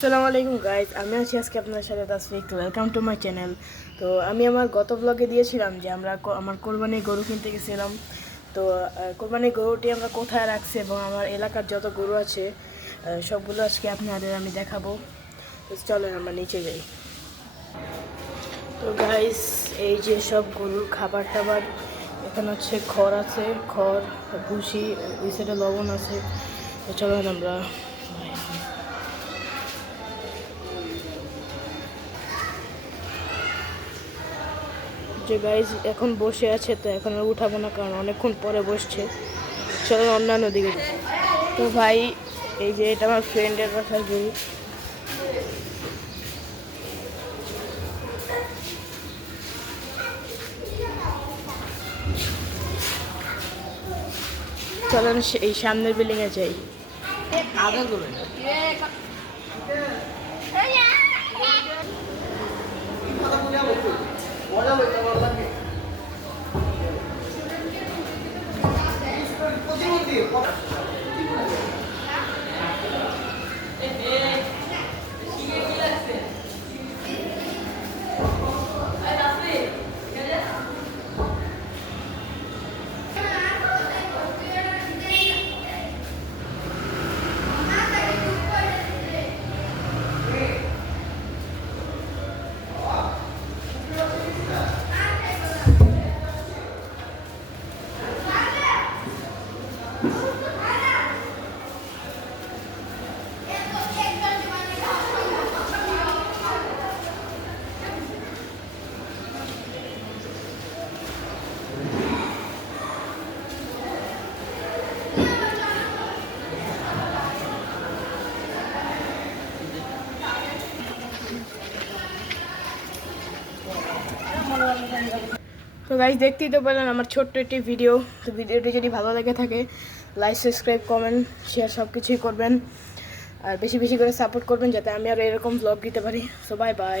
আসসালামু আলাইকুম গাইজ আমি আছি আজকে আপনার সাথে Tasfiq. Welcome to my channel তো আমি আমার গত ব্লগে দিয়েছিলাম যে আমরা আমার কোরবানির গরু কিনতে গেছিলাম। তো কোরবানির গরুটি আমরা কোথায় রাখছি এবং আমার এলাকার যত গরু আছে সবগুলো আজকে আপনাদের আমি দেখাবো। তো চলেন আমরা নিচে যাই। তো গাইস এই যে সব গরুর খাবার টাবার, এখানে হচ্ছে খড় আছে, খড়, ভুসি, ওই সাইডে লবণ আছে। তো চলেন আমরা যে গাইজ এখন বসে আছে, তো এখন আর উঠাবো না, কারণ অনেকক্ষণ পরে বসছে। চলো অন্যান্য দিকে। তো ভাই, এই যে এটা আমার ফ্রেন্ডের কথা গরু চলেন এই সামনের বিল্ডিংয়ে যাই। প্রতিমন্ত্রী তো গাইজ দেখতেই তো পেলেন আমার ছোট্ট একটি ভিডিও তো ভিডিওটি যদি ভালো লেগে থাকে লাইক সাবস্ক্রাইব কমেন্ট শেয়ার সব কিছুই করবেন। আর বেশি বেশি করে সাপোর্ট করবেন যাতে আমি আরও এরকম ব্লগ দিতে পারি। So bye bye